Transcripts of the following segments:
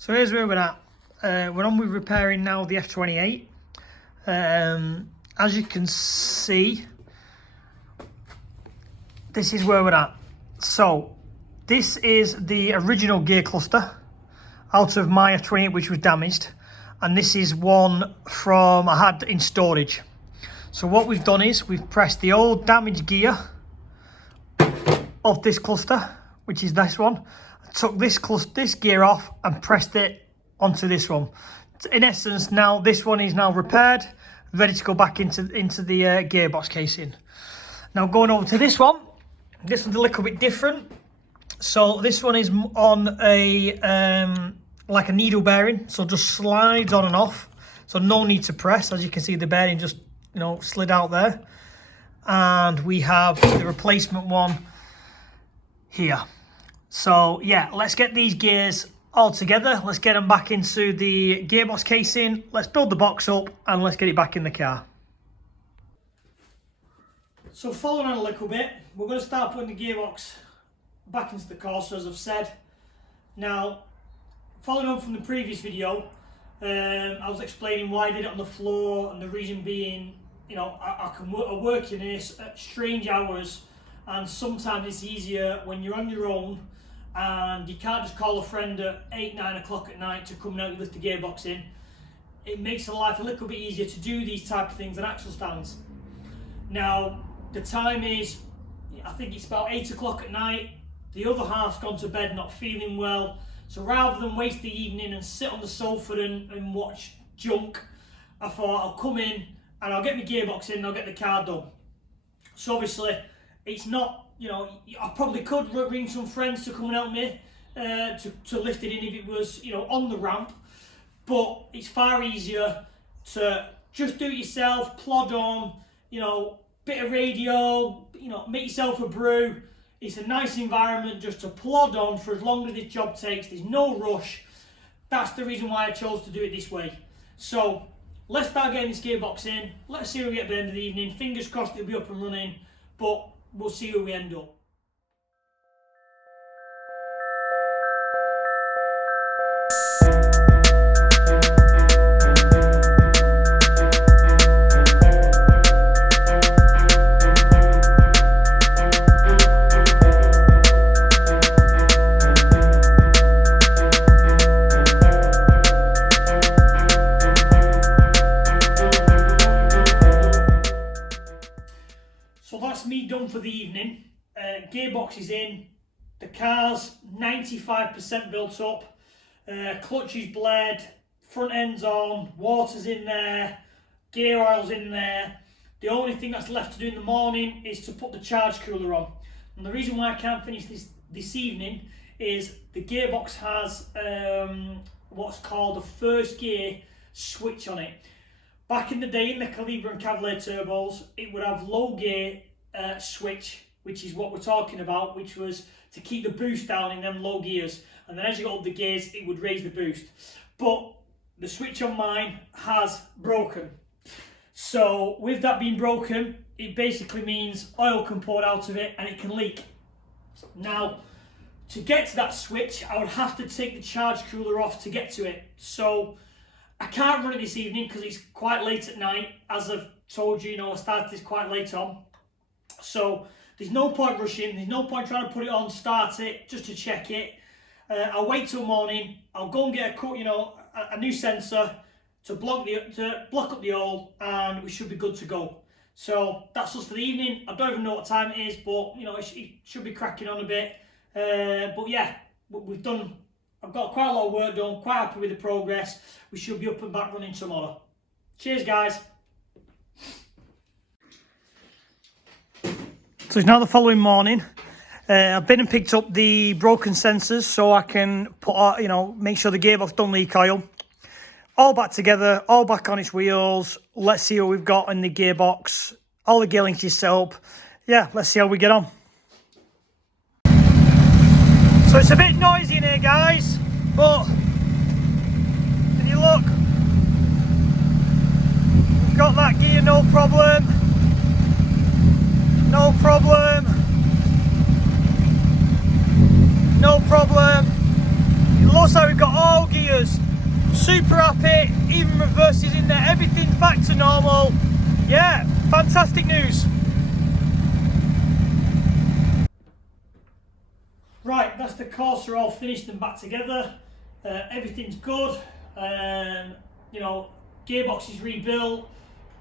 So here's where we're at. We're on with repairing now the F28. As you can see, this is where we're at. So this is the original gear cluster out of my F28, which was damaged, and this is one from I had in storage. So what we've done is we've pressed the old damaged gear of this cluster, which is this one. I took this gear off and pressed it onto this one. In essence, now this one is now repaired, ready to go back into the gearbox casing. Now going over to this one. This one's a little bit different. So this one is on a like a needle bearing, so just slides on and off. So no need to press. As you can see, the bearing just slid out there. And we have the replacement one here. So yeah, let's get these gears all together. Let's get them back into the gearbox casing. Let's build the box up and let's get it back in the car. So following on a little bit, we're going to start putting the gearbox back into the Corsa, as I've said. Now, following on from the previous video, I was explaining why I did it on the floor, and the reason being, I work in this at strange hours, and sometimes it's easier when you're on your own and you can't just call a friend at 8, 9 o'clock at night to come and help you lift the gearbox in. It makes the life a little bit easier to do these type of things than axle stands. Now, the time is, I think it's about 8 o'clock at night. The other half's gone to bed not feeling well. So rather than waste the evening and sit on the sofa and watch junk, I thought I'll come in and I'll get my gearbox in and I'll get the car done. So obviously, it's not, I probably could ring some friends to come and help me to lift it in if it was, on the ramp. But it's far easier to just do it yourself, plod on, bit of radio, make yourself a brew. It's a nice environment just to plod on for as long as this job takes. There's no rush. That's the reason why I chose to do it this way. So let's start getting this gearbox in. Let's see where we get by the end of the evening. Fingers crossed it'll be up and running, but we'll see where we end up. So that's me done for the evening. Gearbox is in, the car's 95% built up, clutch is bled, front end's on, water's in there, gear oil's in there. The only thing that's left to do in the morning is to put the charge cooler on. And the reason why I can't finish this evening is the gearbox has what's called a first gear switch on it. Back in the day, in the Calibre and Cavalier turbos, it would have low gear switch, which is what we're talking about, which was to keep the boost down in them low gears. And then as you got up the gears, it would raise the boost. But the switch on mine has broken. So with that being broken, it basically means oil can pour out of it and it can leak. Now, to get to that switch, I would have to take the charge cooler off to get to it. So I can't run it this evening because it's quite late at night. As I've told you, I started this quite late on. So there's no point rushing. There's no point trying to put it on, start it, just to check it. I'll wait till morning. I'll go and get a new sensor to block up the hole, and we should be good to go. So that's us for the evening. I don't even know what time it is, but it should be cracking on a bit. But yeah, we've done. I've got quite a lot of work done, quite happy with the progress. We should be up and back running tomorrow. Cheers, guys. So it's now the following morning. I've been and picked up the broken sensors so I can put, make sure the gearbox don't leak oil. All back together, all back on its wheels. Let's see what we've got in the gearbox. All the gear links is set up. Yeah, let's see how we get on. So it's a bit noisy in here, guys, but can you look? We've got that gear, no problem. No problem. No problem. It looks like we've got all gears. reverse is in there, everything's back to normal. Yeah, fantastic news. Right, that's the Corsa all finished and back together. Everything's good. You know, gearbox is rebuilt,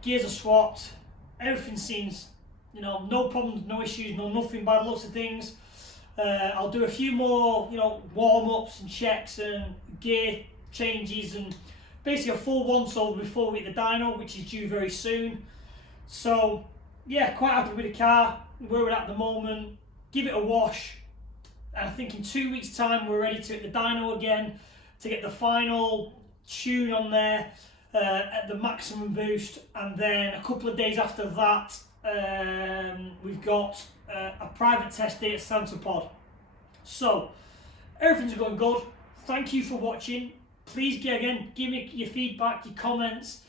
gears are swapped, everything seems, you know, no problems, no issues, nothing bad looks of things. I'll do a few more, you know, warm-ups and checks and gear changes and basically a full once-over before we hit the dyno, which is due very soon. So yeah, quite happy with the car, where we're at the moment. Give it a wash, and I think in 2 weeks time we're ready to hit the dyno again to get the final tune on there at the maximum boost, and then a couple of days after that we've got a private test day at Santa Pod. So everything's going good. Thank you for watching. Please give me your feedback, your comments.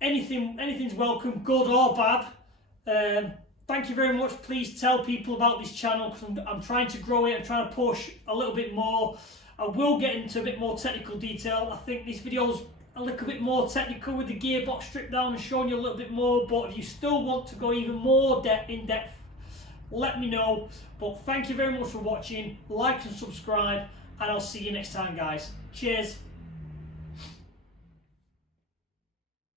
Anything's welcome, good or bad. Thank you very much. Please tell people about this channel, because I'm trying to grow it. I'm trying to push a little bit more. I will get into a bit more technical detail. I think this video's a little bit more technical with the gearbox stripped down and showing you a little bit more. But if you still want to go even more in depth, let me know. But thank you very much for watching. Like and subscribe, and I'll see you next time, guys. Cheers.